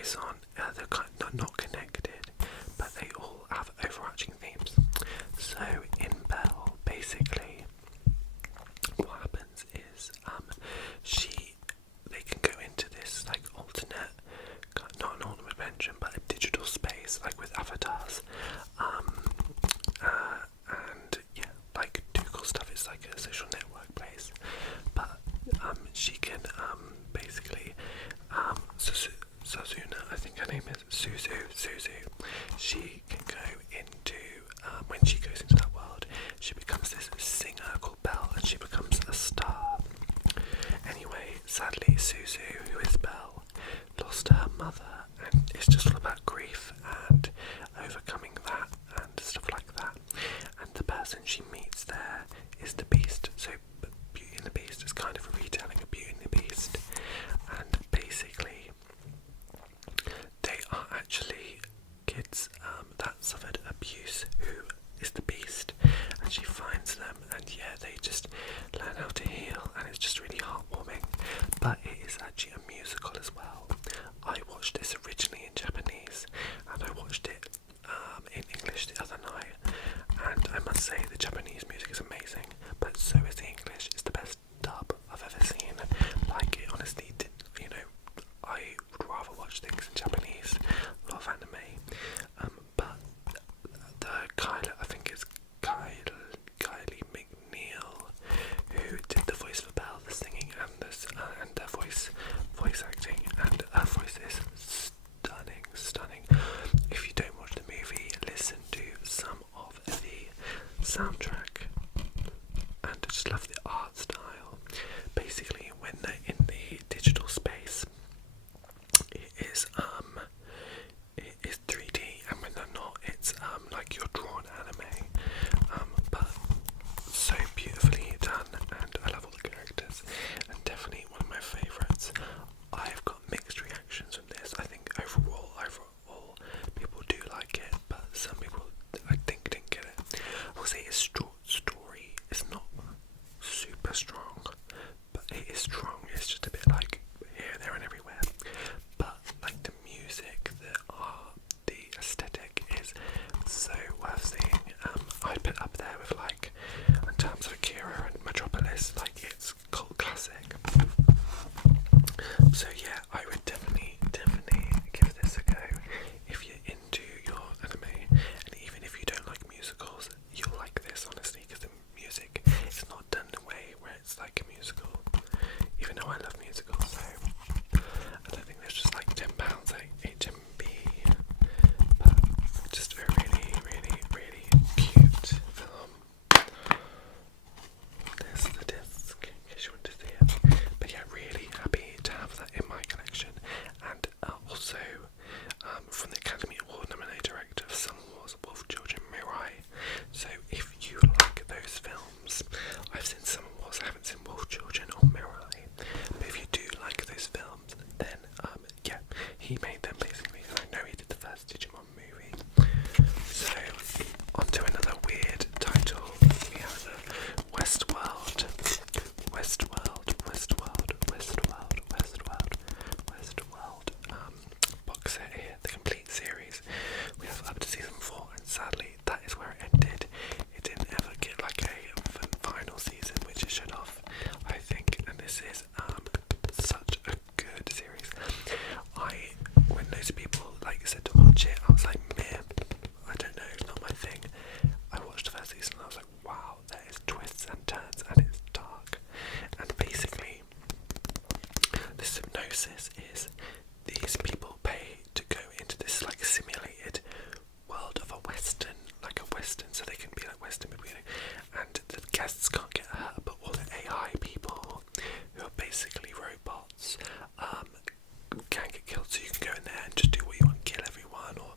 voice on. They're not connected, but they all have overarching themes. So in Belle, basically, what happens is they can go into this like alternate, not an alternate dimension, but a digital space, like with avatars, and yeah, like do cool stuff. It's like a social network place, but she can basically Suzuna, I think her name is Suzu. She can go into when she goes into that world, she becomes this singer called Belle, and she becomes a star. Anyway, sadly, Suzu, who is Belle, lost her mother, and it's just all about grief and overcoming that and stuff like that. And the person she meets there is the Beast. So Beauty and the Beast is kind of a retelling of Beauty and the Beast, and basically they are actually kids that suffered abuse who is the Beast, and she finds them, and yeah, they just learn how to heal, and it's just really heartwarming. But it is actually a musical as well. I watched this originally in Japanese, and I watched it in English the other night, and I must say the Japanese music is amazing, but so is the English. It's the best dub I've ever seen. Like, it honestly did, I would rather watch things in Japanese, a lot of anime, but I think it's Kylie McNeil, who did the voice for Belle, the singing and the voice acting, and her voice is stunning. If you don't watch the movie, listen to some of the soundtrack, and I just love the art style. Basically, when they're in the digital space, it is 3D, and when they're not, it's like your drawn anime, but so beautifully done, and I love all the characters, and definitely one of my favourites. I've got mixed reactions from this. I think overall people do like it, but some people I think didn't get it. I will say its story is not super strong, but it is strong. It's just a bit like here, there and everywhere, but like the music, the art, the aesthetic is so worth seeing. I'd put it up there with, like, in terms of Akira and Metropolis, like, it's cult classic. So yeah, I would definitely give this a go if you're into your anime, and even if you don't like musicals, you'll like this, honestly, because the music is not done in a way where it's like a musical, even though I love musicals. So, and I think there's just like £10 at HMB, but just a really cute film. There's the disc, in case you want to see it. But yeah, really happy to have that in my collection, and also from the Academy Award nominated director of Summer Wars, Wolf Children Mirai. So if you like those films, I've seen Summer Wars, I haven't seen Wolf Children or Mirai, but if you do like those films, then yeah, he made them basically, and I know he did the first Digimon movie. So onto another weird title. We have the Westworld box set here, the complete series. We have up to season 4, and sadly that is where it ended. It didn't ever get like a final season, which it should have, I think, and this is such a good series. When those people like said to watch it, I was like, meh, I don't know, not my thing. I watched the first season and I was like, wow, there is twists and turns, and it's dark. And basically, the synopsis is these people pay to go into this like simulated world of a western, so they can be like western people, and the guests can't get hurt, but all the AI people, who are basically robots, can get killed, so you can go in there and just do what you want, kill everyone, or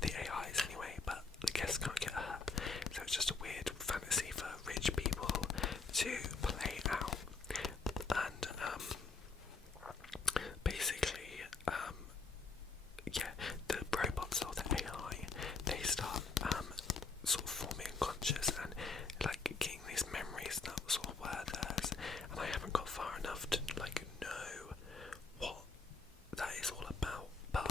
the AIs anyway, but the guests can't get hurt. So it's just a weird fantasy for rich people to play out, and basically, yeah, the robots or the AI, they start sort of forming conscious and like getting these memories that sort of were theirs, and I haven't got far enough to like know what that is all about, but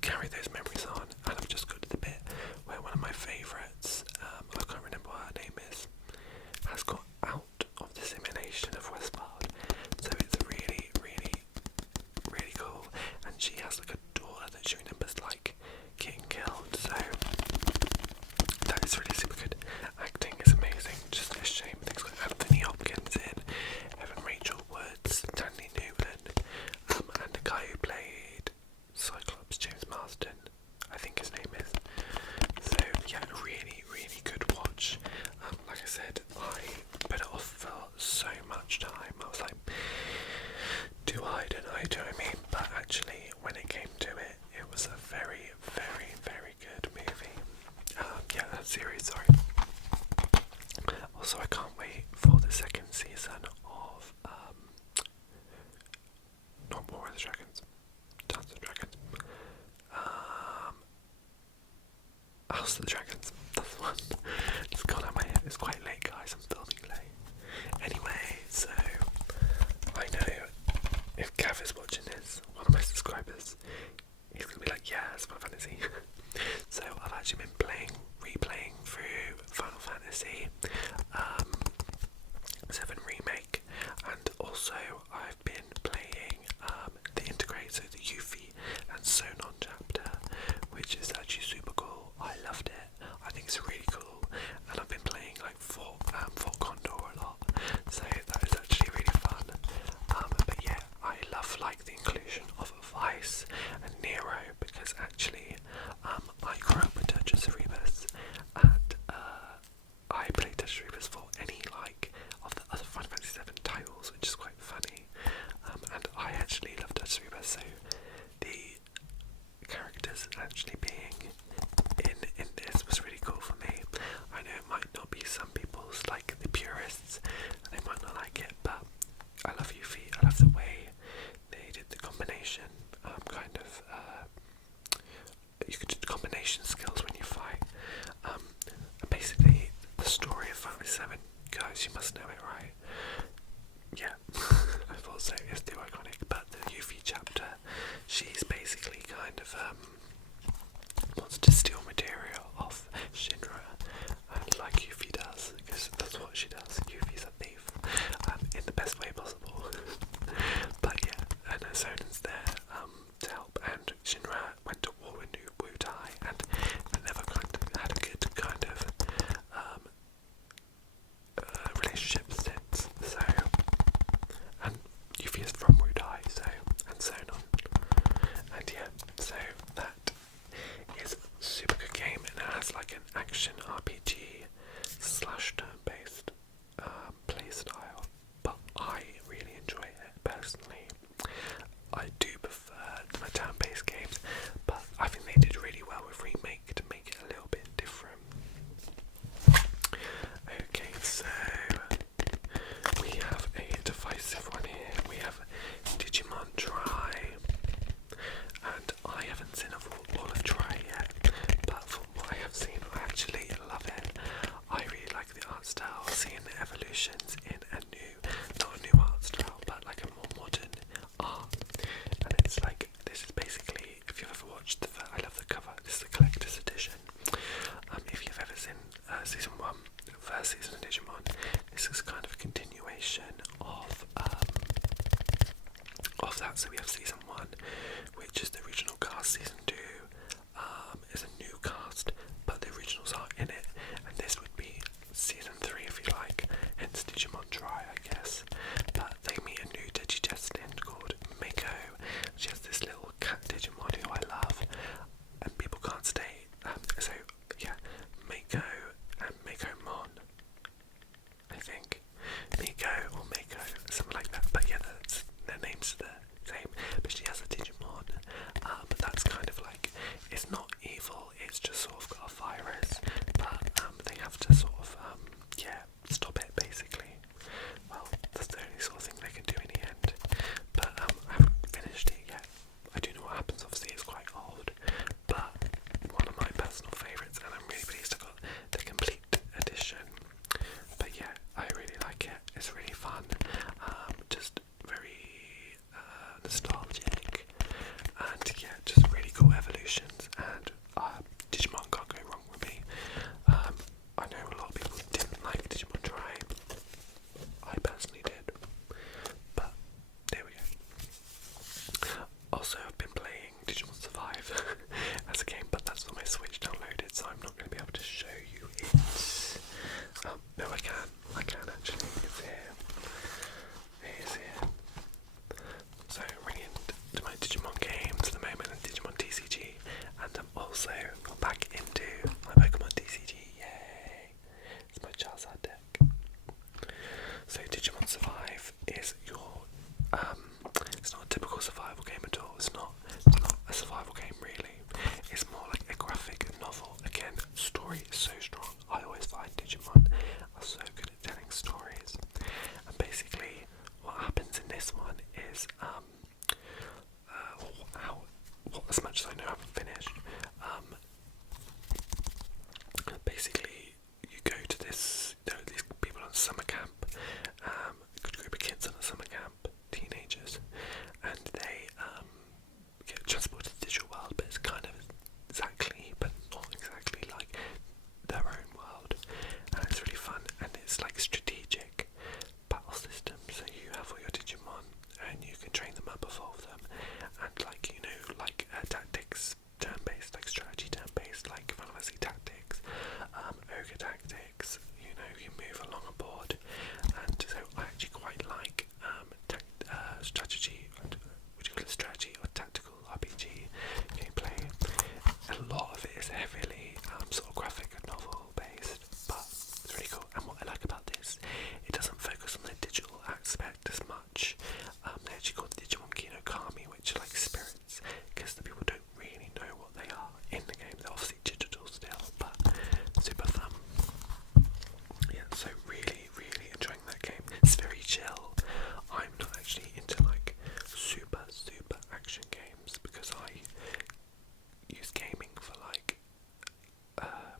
carry those memories on, and I've just got to the bit where one of my favourites, I can't remember what her name is, has got out of the simulation of Westworld. So it's really, really, really cool. And she has like a daughter that she remembers like getting killed. So that is really super good. Acting is amazing. Just a shame things got Anthony Hopkins in, Evan Rachel Woods, Danny Newman, and the guy who played Cyclops, James Marsden, I think his name is. So yeah, really, really good watch. Like I said, I put it off for so much time. I was like, do I, don't I, do you know what I mean? But actually, when it came to it, it was a very, very, very good movie. Yeah, that series, sorry. Also, I can't wait for the second season of not War of the Dragons, Dance of the Dragons, House of the Dragons. That's the one. It's gone out of my head. It's quite late, guys. I'm filming late. Anyway, so I know if Gav is watching this, one of my subscribers, he's gonna be like, yeah, it's Final Fantasy. So I've actually been replaying through Final Fantasy 7 Remake, and also I've been playing the Integrate, so the Yuffie and Sonon chapter, which is actually super cool. I loved it. I think it's really cool, and I've been playing like Fort Condor a lot, so that is actually really fun. But yeah, I love like the inclusion of Vice and Nero, because actually I grew up with Tetris Cerebus, and I played Tetris Cerebus for any like of the other Final Fantasy 7 titles, which is quite funny. And I actually love Tetris Cerebus, so the characters actually being in this was really cool for me. I know it might not be some people's, like the purists, and they might not like it, but I love Yuffie. I love the way they did the combination, you could do the combination skills when you fight. Basically, the story of Final Fantasy 7, guys, you must know it, right? Yeah, I thought so. It's too iconic. But the Yuffie chapter, she's basically kind of wants to steal material off Shinra, and like Yuffie does, because that's what she does. Yuffie's a thief, in the best way possible. But yeah, and Sonan's there to help, and Shinra went to war with Wu Tai, and they never kind of had a good kind of relationship since. So, and Yuffie is from Wu Tai, so, and Sonon, and yeah, so that is a super good game, and it has like an action RPG / turn-based play style. But I also got back into my Pokemon TCG. Yay! It's my Charizard deck. So Digimon Survive is your it's not a typical survival game at all. It's not a survival game really. It's more like a graphic novel. Again, story is so strong. I always find Digimon are so good at telling stories. And basically what happens in this one is as much as I know I haven't finished, basically you go to these people on summer camp, a good group of kids on a summer camp, teenagers, and they get transported to the digital world, but it's kind of exactly, but not exactly like their own world, and it's really fun, and it's like strategic battle system, so you have all your Digimon, and you can train them up, evolve them, and like, you know, like tactics, turn-based, like strategy turn-based, like Final Fantasy Tactics, Ogre Tactics, you know, you move along a board, and so I actually quite like strategy, would you call it strategy or tactical RPG gameplay. A lot of it is heavily sort of graphic novel based, but it's really cool. And what I like about this, it doesn't focus on the digital aspect as much. They actually call it Digimon Kino Kami, which are like spirits, because the people don't really know what they are in the game. They're obviously digital still, but super fun. Yeah, so really, really enjoying that game. It's very chill. I'm not actually into like super action games because I use gaming for like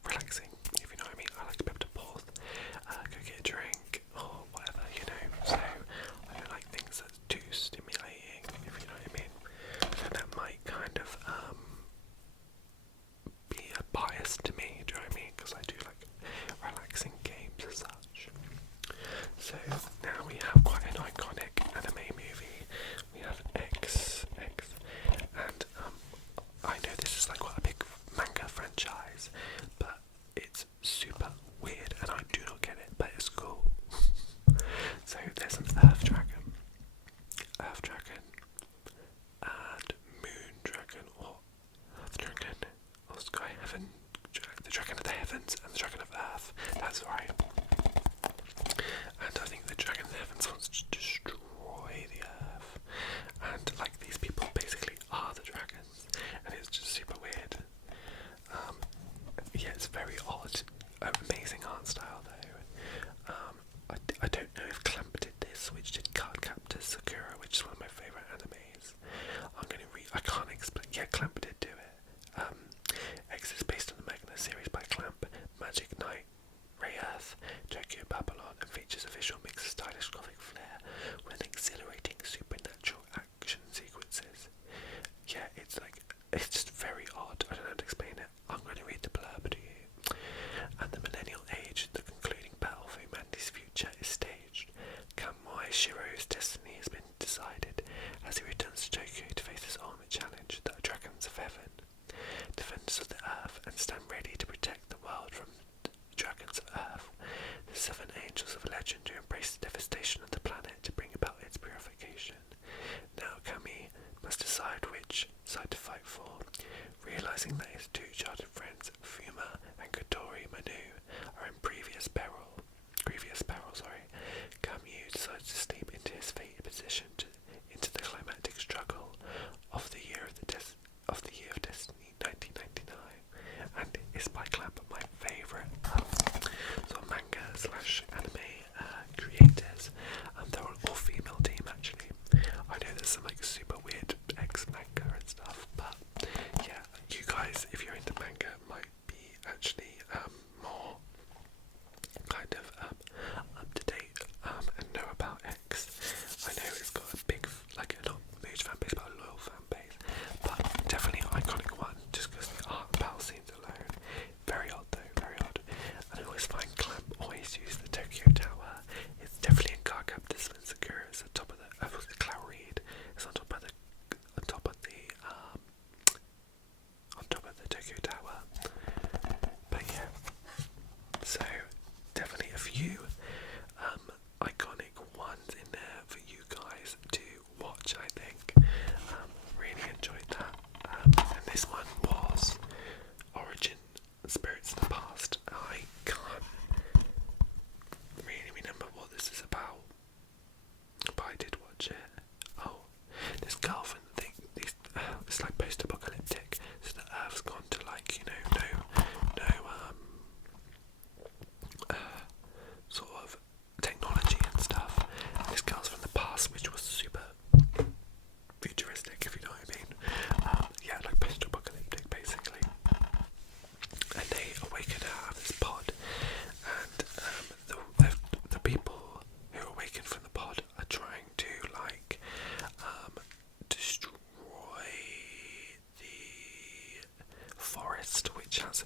relaxing, if you know what I mean. I like to be able to pause, go get a drink or whatever, you know. So I don't like things that's too stimulating, if you know what I mean. So that might kind of be a bias to me, do you know what I mean? Because I do like relaxing games as such. So now we have quite an iconic anime movie. We have X, and I know this is like quite a big manga franchise, but it's super weird and I do not get it, but it's cool. So there's an Earth Dragon, and Moon Dragon, or Earth Dragon, or Sky Heaven, the Dragon of the Heavens and the Dragon of Earth, that's right. And I think the Dragon of the Heavens wants to destroy the Earth, and like these people basically are the dragons, and it's just super weird. Yeah, it's very odd. Amazing art style though. I don't know if Clamp did this, which did Cardcaptor Sakura, which is one of my favourite animes. I can't explain. Yeah, Clamp did do it. X is based on the manga series by Clamp, Magic Knight, Ray Earth, Tokyo Babylon, and features a visual mix of stylish gothic flair with exhilarating supernatural action sequences. Yeah, it's just very odd. I don't know how to explain it. I'm going to read the blurb to you. At the Millennial Age, the concluding battle for humanity's future is staged. Kamui Shiro's destiny has been decided as he returns to Tokyo to face his ultimate challenge, the Dragons of Heaven, defenders of the Earth, and stand ready to protect the world from the Dragons of Earth, the 7 angels of legend who embrace the devastation of the planet to bring about its purification. Now Kami must decide which side to fight for. Realizing that his 2 childhood friends, Fuma and Kotori Manu, are in grievous peril, Kami decides to steep into his fated position into the climactic struggle of the year of Destiny 1999, and it's by Clamp, my favourite sort of manga / anime creators. They're an all-female team actually. I know there's some like super weird X manga and stuff, but yeah, you guys, if you're into manga has